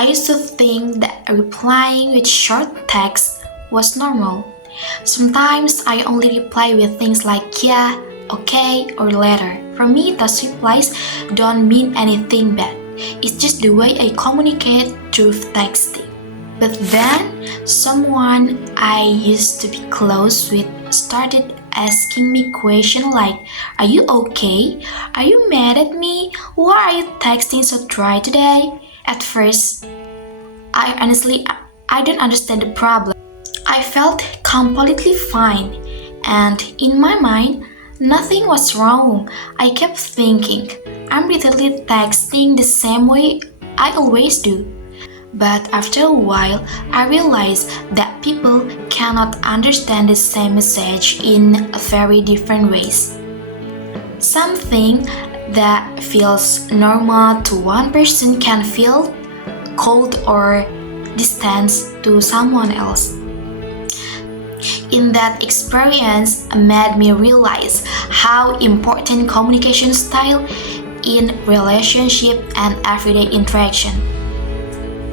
I used to think that replying with short text was normal. Sometimes I only reply with things like yeah, okay, or later. For me, those replies don't mean anything bad. It's just the way I communicate through texting. But then, someone I used to be close with started asking me questions like, are you okay? Are you mad at me? Why are you texting so dry today? At first, I don't understand the problem. I felt completely fine, and in my mind, nothing was wrong. I kept thinking, I'm literally texting the same way I always do. But after a while, I realized that people cannot understand the same message in very different ways. Something that feels normal to one person can feel cold or distant to someone else. In that experience made me realize how important communication style in relationship and everyday interaction.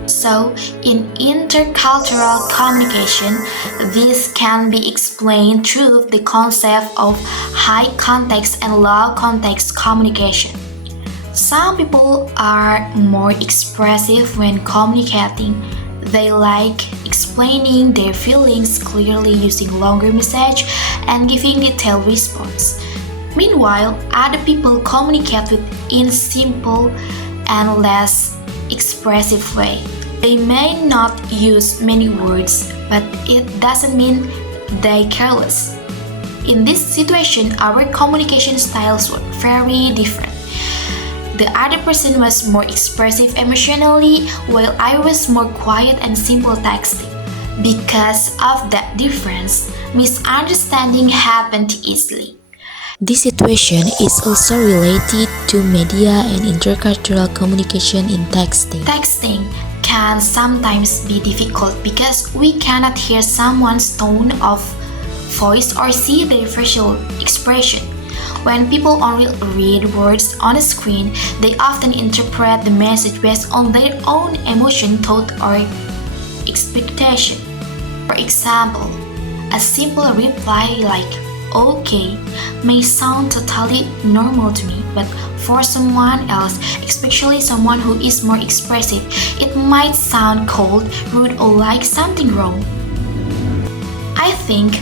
So, in intercultural communication, this can be explained through the concept of high context and low context communication. Some people are more expressive when communicating. They like explaining their feelings clearly using longer message and giving detailed response. Meanwhile, other people communicate in simple and less expressive way. They may not use many words, but it doesn't mean they careless. In this situation, our communication styles were very different. The other person was more expressive emotionally, while I was more quiet and simple texting. Because of that difference, misunderstanding happened easily. This situation is also related to media and intercultural communication in texting. Texting can sometimes be difficult because we cannot hear someone's tone of voice or see their facial expression. When people only read words on a screen, they often interpret the message based on their own emotion, thought, or expectation. For example, a simple reply like okay may sound totally normal to me, but for someone else, especially someone who is more expressive, it might sound cold, rude, or like something wrong. I think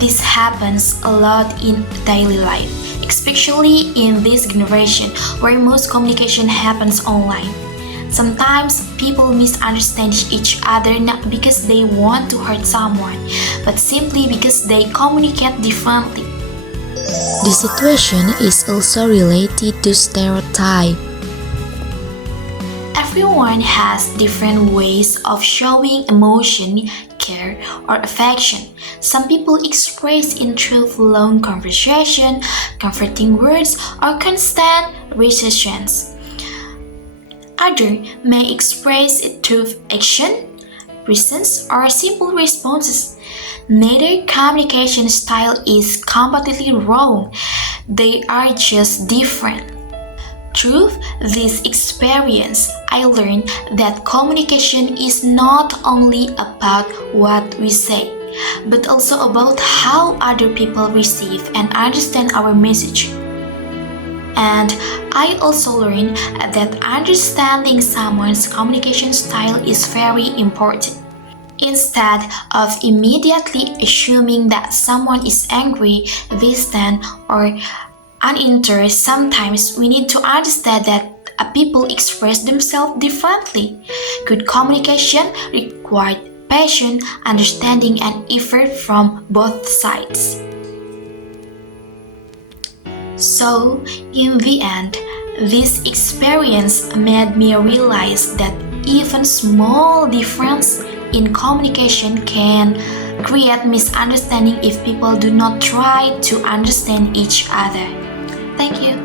this happens a lot in daily life, especially in this generation where most communication happens online. Sometimes people misunderstand each other not because they want to hurt someone, but simply because they communicate differently. This situation is also related to stereotype. Everyone has different ways of showing emotion, care, or affection. Some people express it through long conversation, comforting words, or constant reassurance. Others may express it through action, presence, or simple responses. Neither communication style is completely wrong. They are just different. Through this experience, I learned that communication is not only about what we say, but also about how other people receive and understand our message. And I also learned that understanding someone's communication style is very important. Instead of immediately assuming that someone is angry, distant, or uninterested, sometimes we need to understand that people express themselves differently. Good communication requires patience, understanding, and effort from both sides. So, in the end, this experience made me realize that even small difference in communication can create misunderstanding if people do not try to understand each other. Thank you.